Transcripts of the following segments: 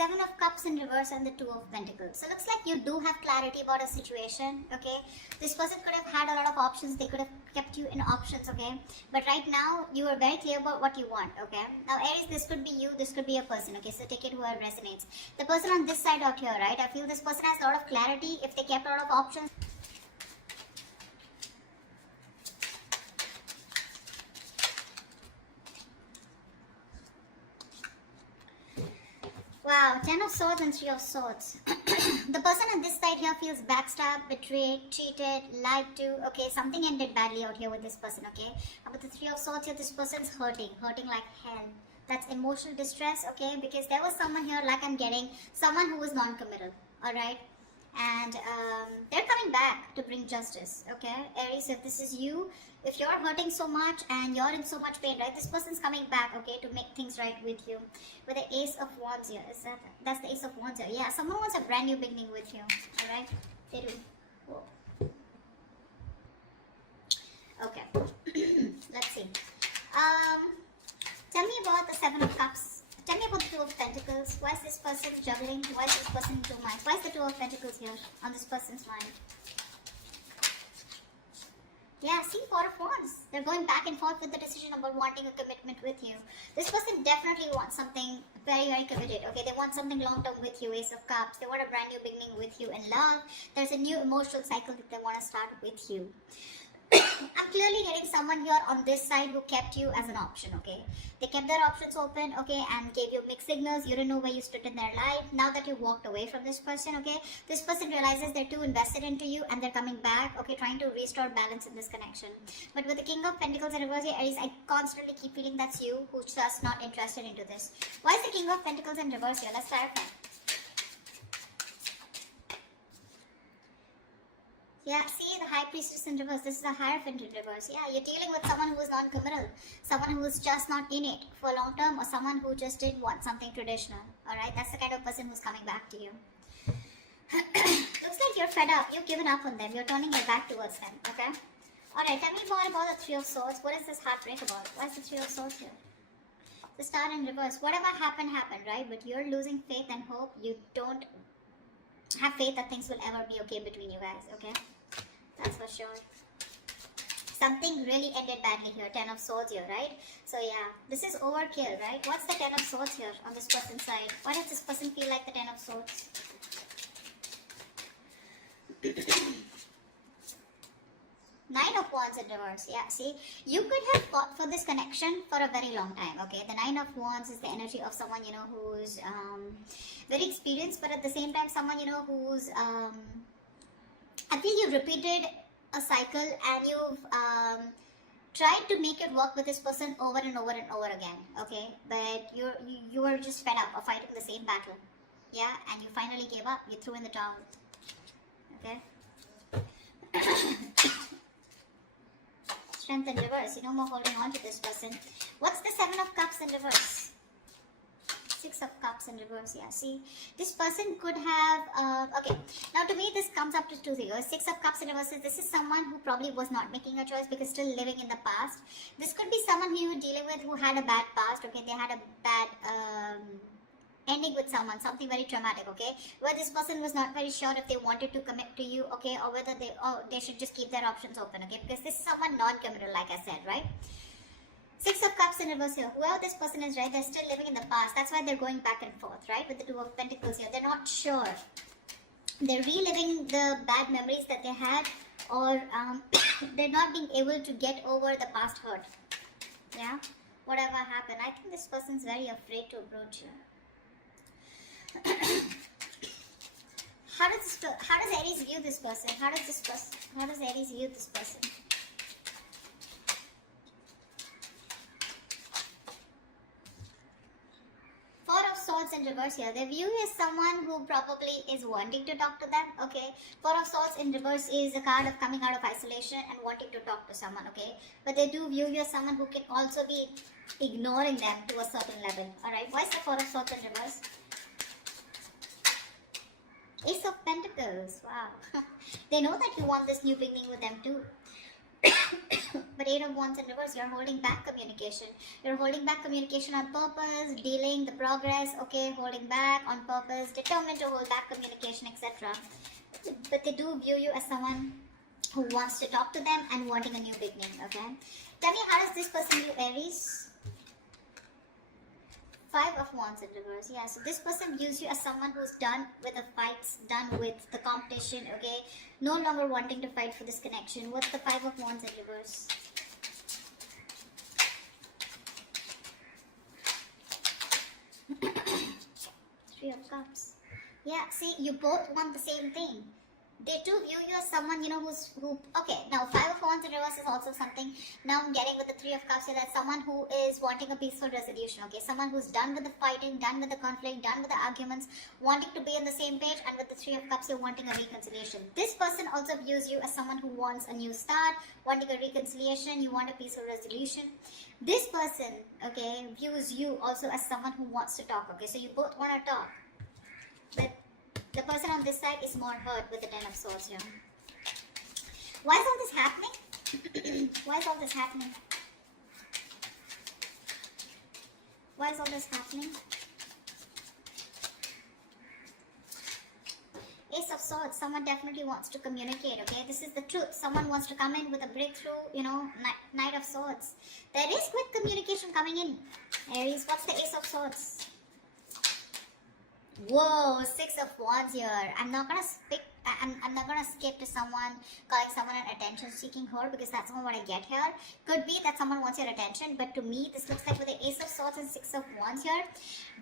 Seven of Cups in reverse and the Two of Pentacles. So looks like you do have clarity about a situation, okay? This person could have had a lot of options. They could have kept you in options, okay? But right now, you are very clear about what you want, okay? Now, Aries, this could be you. This could be a person, okay? So take it where it resonates. The person on this side out here, right? I feel this person has a lot of clarity. If they kept a lot of options, wow, Ten of Swords and Three of Swords. The person on this side here feels backstabbed, betrayed, cheated, lied to. Okay, something ended badly out here with this person, okay? But the Three of Swords here, this person's hurting like hell. That's emotional distress, okay? Because there was someone here, like I'm getting, someone who was non-committal, alright? And they're coming back to bring justice, okay? Aries, if this is you, if you're hurting so much and you're in so much pain, right? This person's coming back, okay, to make things right with you. With the Ace of Wands here, that's the Ace of Wands here. Yeah, someone wants a brand new beginning with you, all right? They do. Whoa. Okay, let's see. Tell me about the Seven of Cups. Tell me about the Two of Pentacles. Why is this person juggling? Why is this person in two minds? Why is the Two of Pentacles here on this person's mind? Yeah, see, Four of Wands. They're going back and forth with the decision about wanting a commitment with you. This person definitely wants something very, very committed. Okay, they want something long-term with you, Ace of Cups. They want a brand new beginning with you in love. There's a new emotional cycle that they want to start with you. I'm clearly getting someone here on this side who kept you as an option, okay? They kept their options open, okay, and gave you mixed signals. You didn't know where you stood in their life. Now that you walked away from this person, okay, this person realizes they're too invested into you and they're coming back, okay, trying to restore balance in this connection. But with the King of Pentacles in reverse here, Aries, I constantly keep feeling that's you who's just not interested into this. Why is the King of Pentacles in reverse here? Let's clarify. Yeah, see the High Priestess in reverse. This is the Hierophant in reverse. Yeah, you're dealing with someone who is non-committal, someone who is just not in it for long term, or someone who just did want something traditional. Alright, that's the kind of person who's coming back to you. Looks like you're fed up. You've given up on them. You're turning your back towards them. Okay? Alright, tell me more about the Three of Swords. What is this heartbreak about? Why is the Three of Swords here? The Star in reverse. Whatever happened, right? But you're losing faith and hope. You don't have faith that things will ever be okay between you guys. Okay? That's for sure. Something really ended badly here. Ten of Swords here, right? So yeah, this is overkill, right? What's the Ten of Swords here on this person's side? Why does this person feel like the Ten of Swords? Nine of Wands in reverse. Yeah, see, you could have fought for this connection for a very long time, okay? The Nine of Wands is the energy of someone, you know, who's very experienced, but at the same time, someone, you know, who's I feel you've repeated a cycle and you've tried to make it work with this person over and over and over again, okay? But you were just fed up of fighting the same battle, yeah? And you finally gave up. You threw in the towel, okay? Strength in reverse. You no more holding on to this person. What's the Seven of Cups in reverse? Six of Cups in reverse. Yeah, see, this person could have okay, now to me this comes up to two things. Six of Cups in reverse is, this is someone who probably was not making a choice because still living in the past. This could be someone who you were dealing with who had a bad past, okay? They had a bad ending with someone, something very traumatic, okay? Where this person was not very sure if they wanted to commit to you, okay, or whether they should just keep their options open, okay? Because this is someone non-committal, like I said, right? Six of Cups in reverse here. Whoever this person is, right, they're still living in the past. That's why they're going back and forth, right? With the Two of Pentacles here. They're not sure. They're reliving the bad memories that they had, or they're not being able to get over the past hurt. Yeah? Whatever happened. I think this person's very afraid to approach you. How does Aries view this person? How does Aries view this person? Swords in reverse here. They view you as someone who probably is wanting to talk to them, okay? Four of Swords in reverse is a card of coming out of isolation and wanting to talk to someone, okay? But they do view you as someone who can also be ignoring them to a certain level, alright? Why is the Four of Swords in reverse? Ace of Pentacles, wow. They know that you want this new beginning with them too. But 8 of Wands in reverse, you're holding back communication. You're holding back communication on purpose, dealing the progress, okay, holding back on purpose, determined to hold back communication, etc. But they do view you as someone who wants to talk to them and wanting a new beginning, okay? Tell me, how does this person view Aries? 5 of Wands in reverse. Yeah, so this person views you as someone who's done with the fights, done with the competition, okay? No longer wanting to fight for this connection. What's the 5 of Wands in reverse? Three of Cups. Yeah, see, you both want the same thing. They too view you as someone, okay, now 5 of Wands in reverse is also something. Now I'm getting with the 3 of Cups here, that someone who is wanting a peaceful resolution, okay? Someone who's done with the fighting, done with the conflict, done with the arguments, wanting to be on the same page, and with the 3 of Cups, you're wanting a reconciliation. This person also views you as someone who wants a new start, wanting a reconciliation, you want a peaceful resolution. This person, okay, views you also as someone who wants to talk, okay? So you both want to talk. But the person on this side is more hurt with the 10 of Swords here. Why is all this happening? Why is all this happening? Why is all this happening? Ace of Swords, someone definitely wants to communicate, okay? This is the truth. Someone wants to come in with a breakthrough, Knight of Swords. There is quick communication coming in. Aries, what's the Ace of Swords? Whoa, 6 of Wands here. I'm not gonna skip to someone, calling someone an attention-seeking whore, because that's not what I get here. Could be that someone wants your attention, but to me, this looks like with the Ace of Swords and 6 of Wands here,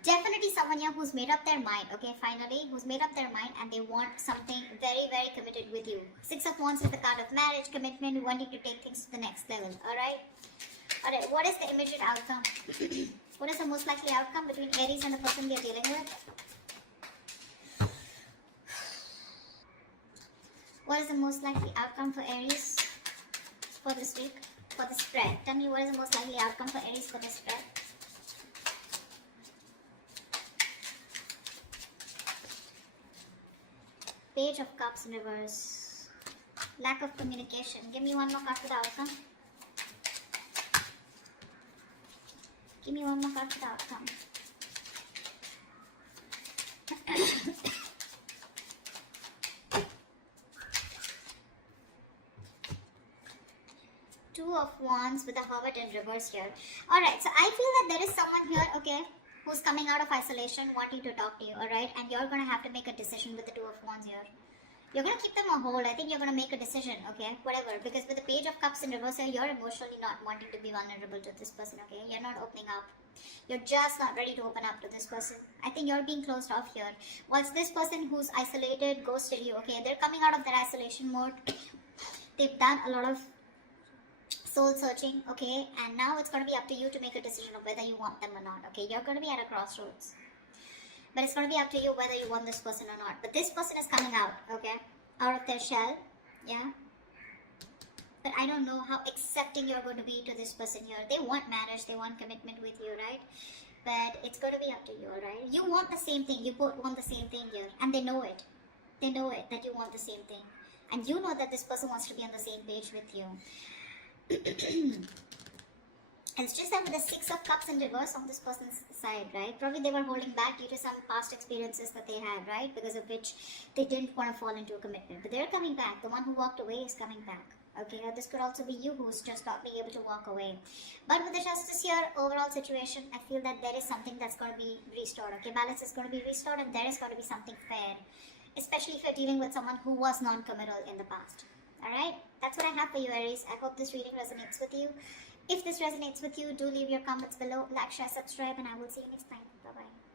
definitely someone here who's made up their mind, okay, finally, who's made up their mind and they want something very, very committed with you. 6 of Wands is the card of marriage, commitment, wanting to take things to the next level, alright? Alright, what is the immediate outcome? What is the most likely outcome between Aries and the person they're dealing with? What is the most likely outcome for Aries for this week, for the spread? Tell me, what is the most likely outcome for Aries for this spread? Page of Cups in reverse. Lack of communication. Give me one more card for the outcome. Give me one more card for the outcome. Two of Wands with the Hermit in reverse here. Alright, so I feel that there is someone here, okay, who's coming out of isolation, wanting to talk to you, alright? And you're going to have to make a decision with the Two of Wands here. You're going to keep them on hold. I think you're going to make a decision, okay? Whatever. Because with the Page of Cups in reverse here, you're emotionally not wanting to be vulnerable to this person, okay? You're not opening up. You're just not ready to open up to this person. I think you're being closed off here. Whilst this person who's isolated, ghosted you, okay? They're coming out of their isolation mode. They've done a lot of soul searching, okay? And now it's going to be up to you to make a decision of whether you want them or not, okay? You're going to be at a crossroads. But it's going to be up to you whether you want this person or not. But this person is coming out, okay? Out of their shell, yeah? But I don't know how accepting you're going to be to this person here. They want marriage, they want commitment with you, right? But it's going to be up to you, alright? You want the same thing. You both want the same thing here. And they know it. They know it, that you want the same thing. And you know that this person wants to be on the same page with you. And it's just that with the 6 of Cups in reverse on this person's side, right? Probably they were holding back due to some past experiences that they had, right? Because of which they didn't want to fall into a commitment. But they're coming back. The one who walked away is coming back. Okay, or this could also be you who's just not being able to walk away. But with the Justice here, overall situation, I feel that there is something that's going to be restored. Okay, balance is going to be restored and there is going to be something fair. Especially if you're dealing with someone who was non-committal in the past. Alright, that's what I have for you, Aries. I hope this reading resonates with you. If this resonates with you, do leave your comments below, like, share, subscribe, and I will see you next time. Bye-bye.